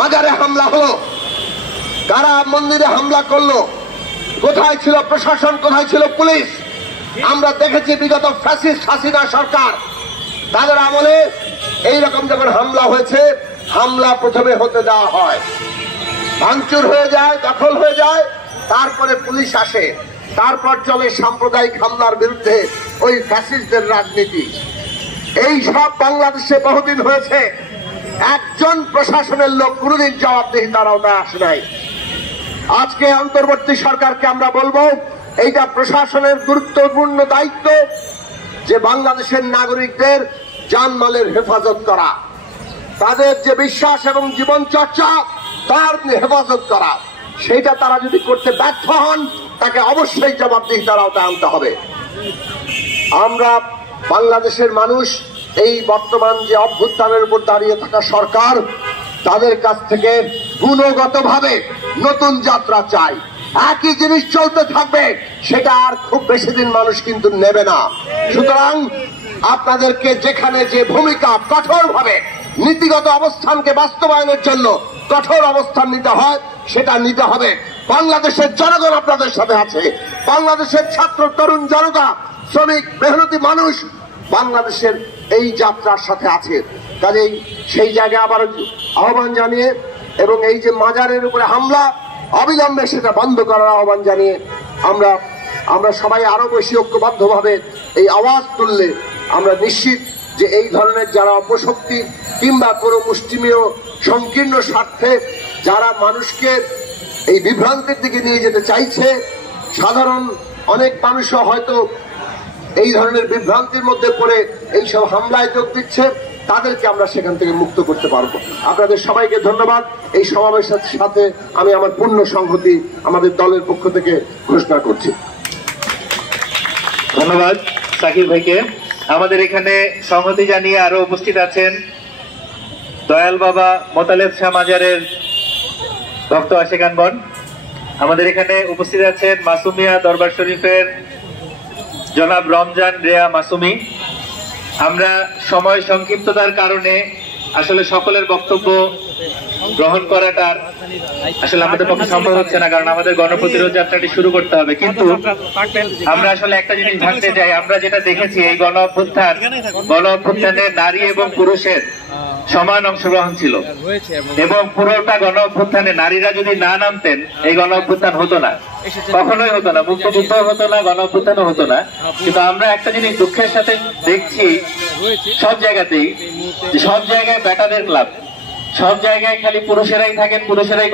মাজারে হামলা হলো, কারা মন্দিরে হামলা করলো, কোথায় ছিল প্রশাসন, কোথায় ছিল পুলিশ? আমরা দেখেছি বিগত ফ্যাসিস্ট হাসিনা সরকার তাদের আমলে এইরকম যখন হামলা হয়েছে, হামলা প্রথমে হতে দেওয়া হয়, ভাঙচুর হয়ে যায়, দখল হয়ে যায়, তারপরে পুলিশ আসে, তারপর চলে সাম্প্রদায়িক হামলার বিরুদ্ধে ওই ফ্যাসিস্টদের রাজনীতি। এই সব বাংলাদেশে বহুদিন হয়েছে, একজন প্রশাসনের লোক কোনদিন জবাবদিহিতার আওতায় আসে নাই। আজকে অন্তর্বর্তী সরকারকে আমরা বলবো, এইটা প্রশাসনের গুরুত্বপূর্ণ দায়িত্ব যে বাংলাদেশের নাগরিকদের জানমালের হেফাজত করা, তাদের যে বিশ্বাস এবং জীবন চর্চা তার হেফাজত করা। সেইটা তারা যদি করতে ব্যর্থ হন, তাকে অবশ্যই জবাবদিহিতার আওতায় আনতে হবে। আমরা বাংলাদেশের মানুষ এই বর্তমান যে অভ্যুত্থানের উপর দাঁড়িয়ে থাকা সরকার, তাদের কাছ থেকে গুণগতভাবে নতুন যাত্রা চাই। একই জিনিস চলতে থাকবে, সেটা আর খুব বেশি দিন মানুষ কিন্তু নেবে না। সুতরাং আপনাদেরকে যেখানে যে ভূমিকা, কঠোরভাবে নীতিগত অবস্থানকে বাস্তবায়নের জন্য কঠোর অবস্থান নিতে হয়, সেটা নিতে হবে। বাংলাদেশের জনগণ আপনাদের সাথে আছে, বাংলাদেশের ছাত্র তরুণ জনতা, শ্রমিক মেহনতি মানুষ বাংলাদেশের এই যাত্রার সাথে আছে। কাজেই সেই জায়গায় আবার আহ্বান জানিয়ে এবং এই যে মাজারের উপরে হামলা অবিলম্বে সেটা বন্ধ করার আহ্বান জানিয়ে আমরা সবাই আরো বেশি ঐক্যবদ্ধভাবে এই আওয়াজ তুললে আমরা নিশ্চিত যে এই ধরনের যারা অপশক্তি কিংবা কোনো মুষ্টিমেয় সংকীর্ণ স্বার্থে যারা মানুষকে এই বিভ্রান্তির দিকে নিয়ে যেতে চাইছে, সাধারণ অনেক মানুষও হয়তো এই ধরনের বিভ্রান্তির মধ্যে পড়ে এইসব হামলায় যোগ দিচ্ছে, তাদেরকে আমরা সেখান থেকে মুক্ত করতে পারবো। আপনাদের সবাইকে ধন্যবাদ। এই সমাবেশের সাথে আমি আমার পূর্ণ সংহতি আমাদের দলের পক্ষ থেকে ঘোষণা করছি। ধন্যবাদ সাকিব ভাইকে। আমাদের এখানে সংহতি জানিয়ে আরো উপস্থিত আছেন দয়াল বাবা মোতালেব শাহ মাজারের ভক্ত আশেকানগণ। আমাদের এখানে উপস্থিত আছেন মাসুমিয়া দরবার শরীফের জনাব রমজান রেয়া মাসুমি। আমরা সময় সংক্ষিপ্ততার কারণে আসলে সকলের বক্তব্য গ্রহণ করাটা আসলে আমাদের পক্ষে সম্ভব হচ্ছে না, কারণ আমাদের গণপ্রতিরোধ যাত্রাটি শুরু করতে হবে। কিন্তু আমরা আসলে একটা জিনিস ভাবতে চাই, আমরা যেটা দেখেছি এই গণ অভ্যুত্থানে নারী এবং পুরুষের সমান অংশগ্রহণ ছিল, এবং পুরোটা গণ অভ্যুত্থানে নারীরা যদি না নামতেন এই গণ অভ্যুত্থান হতো না, কখনোই হতো না, মুক্তিযুদ্ধ হতো না, গণ অভ্যুত্থানও হতো না। কিন্তু আমরা একটা জিনিস দুঃখের সাথে দেখছি সব জায়গাতেই, সব জায়গায় বেটাদের ক্লাব, সব জায়গায় খালি পুরুষেরাই থাকেন, পুরুষেরাই